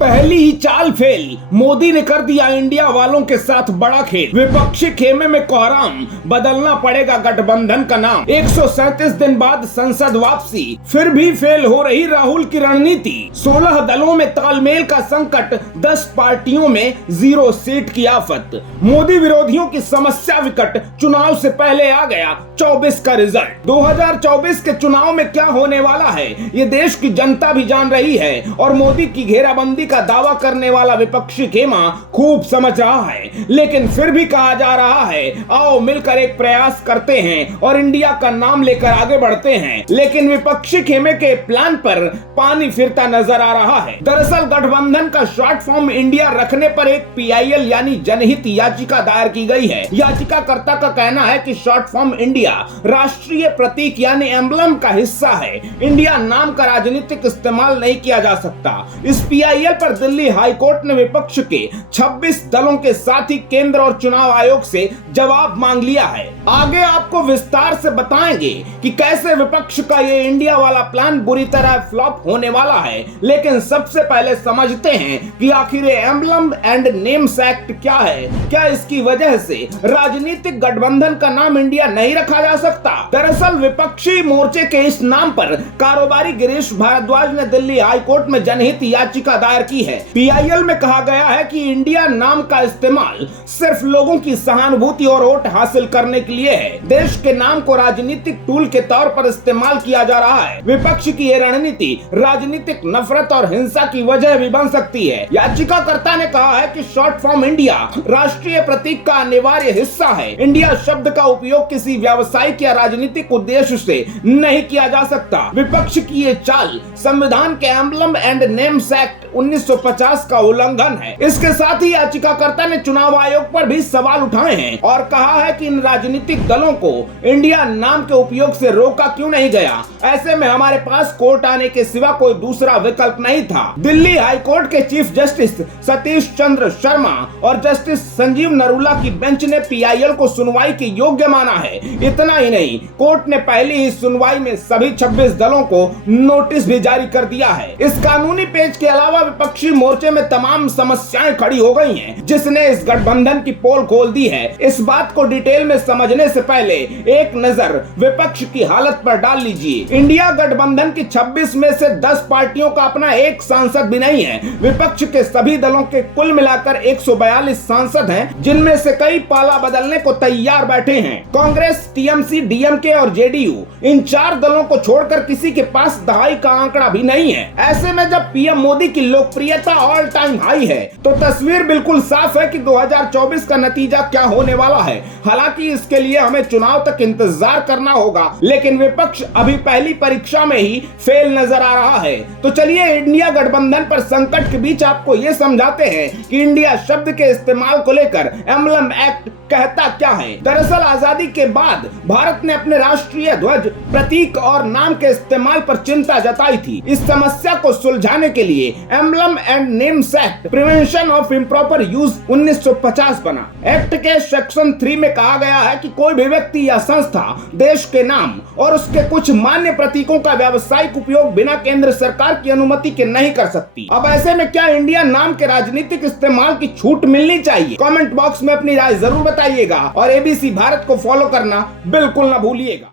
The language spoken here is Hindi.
पहली ही चाल फेल, मोदी ने कर दिया इंडिया वालों के साथ बड़ा खेल। विपक्षी खेमे में कोहराम, बदलना पड़ेगा गठबंधन का नाम। 137 दिन बाद संसद वापसी, फिर भी फेल हो रही राहुल की रणनीति। 16 दलों में तालमेल का संकट, 10 पार्टियों में 0 सीट की आफत। मोदी विरोधियों की समस्या विकट, चुनाव से पहले आ गया 24 का रिजल्ट। 2024 के चुनाव में क्या होने वाला है ये देश की जनता भी जान रही है और मोदी की घेराबंदी का दावा करने वाला विपक्षी खेमा खूब समझ रहा है। लेकिन फिर भी कहा जा रहा है आओ मिलकर एक प्रयास करते हैं और इंडिया का नाम लेकर आगे बढ़ते हैं। लेकिन विपक्षी खेमे के प्लान पर पानी फिरता नजर आ रहा है। दरअसल गठबंधन का शॉर्ट फॉर्म इंडिया रखने पर एक PIL यानी जनहित याचिका दायर की गई है। याचिकाकर्ता का कहना है कि शॉर्ट फॉर्म इंडिया राष्ट्रीय प्रतीक यानी एम्बलम का हिस्सा है। इंडिया नाम का राजनीतिक इस्तेमाल नहीं किया जा सकता। इस PIL पर दिल्ली हाई कोर्ट ने विपक्ष के 26 दलों के साथ ही केंद्र और चुनाव आयोग से जवाब मांग लिया है। आगे आपको विस्तार से बताएंगे कि कैसे विपक्ष का ये इंडिया वाला प्लान बुरी तरह फ्लॉप होने वाला है। लेकिन सबसे पहले समझते हैं कि आखिर एम्बलम एंड नेम्स एक्ट क्या है। क्या इसकी वजह से राजनीतिक गठबंधन का नाम इंडिया नहीं रखा जा सकता? दरअसल विपक्षी मोर्चे के इस नाम पर कारोबारी गिरीश भारद्वाज ने दिल्ली हाई कोर्ट में जनहित याचिका दायर की है। PIL में कहा गया है कि इंडिया नाम का इस्तेमाल सिर्फ लोगों की सहानुभूति और वोट हासिल करने के लिए है। देश के नाम को राजनीतिक टूल के तौर पर इस्तेमाल किया जा रहा है। विपक्ष की ये रणनीति राजनीतिक नफरत और हिंसा की वजह भी बन सकती है। याचिकाकर्ता ने कहा है कि शॉर्ट फॉर्म इंडिया राष्ट्रीय प्रतीक का अनिवार्य हिस्सा है। इंडिया शब्द का उपयोग किसी व्यावसायिक या राजनीतिक उद्देश्य से नहीं किया जा सकता। विपक्ष की ये चाल संविधान के एम्बलम एंड नेम्स एक्ट 1950 का उल्लंघन है। इसके साथ ही याचिकाकर्ता ने चुनाव आयोग पर भी सवाल उठाए हैं और कहा है कि इन राजनीतिक दलों को इंडिया नाम के उपयोग से रोका क्यों नहीं गया। ऐसे में हमारे पास कोर्ट आने के सिवा कोई दूसरा विकल्प नहीं था। दिल्ली हाई कोर्ट के चीफ जस्टिस सतीश चंद्र शर्मा और जस्टिस संजीव नरूला की बेंच ने PIL को सुनवाई के योग्य माना है। इतना ही नहीं, कोर्ट ने पहली ही सुनवाई में सभी 26 दलों को नोटिस भी जारी कर दिया है। इस कानूनी पेच के अलावा विपक्षी मोर्चे में तमाम समस्याएं खड़ी हो गई हैं, जिसने इस गठबंधन की पोल खोल दी है। इस बात को डिटेल में समझने से पहले एक नजर विपक्ष की हालत पर डाल लीजिए। इंडिया गठबंधन की 26 में से 10 पार्टियों का अपना एक सांसद भी नहीं है। विपक्ष के सभी दलों के कुल मिलाकर 142 सांसद हैं, जिनमें से कई पाला बदलने को तैयार बैठे हैं। कांग्रेस, TMC, DMK और JDU इन 4 दलों को छोड़कर किसी के पास दहाई का आंकड़ा भी नहीं है। ऐसे में जब PM मोदी की लोकप्रियता ऑल टाइम हाई है तो तस्वीर बिल्कुल साफ है कि 2024 का नतीजा क्या होने वाला है। हालांकि इसके लिए हमें चुनाव तक इंतजार करना होगा, लेकिन विपक्ष अभी पहली परीक्षा में ही फेल नजर आ रहा है। तो चलिए इंडिया गठबंधन पर संकट के बीच आपको ये समझाते हैं कि इंडिया शब्द के इस्तेमाल को लेकर एम्बलम एक्ट कहता क्या है। दरअसल आजादी के बाद भारत ने अपने राष्ट्रीय ध्वज, प्रतीक और नाम के इस्तेमाल पर चिंता जताई थी। इस समस्या को सुलझाने के लिए emblem and names act prevention of improper use 1950 बना। एक्ट के सेक्शन 3 में कहा गया है कि कोई भी व्यक्ति या संस्था देश के नाम और उसके कुछ मान्य प्रतीकों का व्यावसायिक उपयोग बिना केंद्र सरकार की अनुमति के नहीं कर सकती। अब ऐसे में क्या इंडिया नाम के राजनीतिक इस्तेमाल की छूट मिलनी चाहिए? कमेंट बॉक्स में अपनी राय जरूर बताइएगा और ABC भारत को फॉलो करना बिल्कुल न भूलिएगा।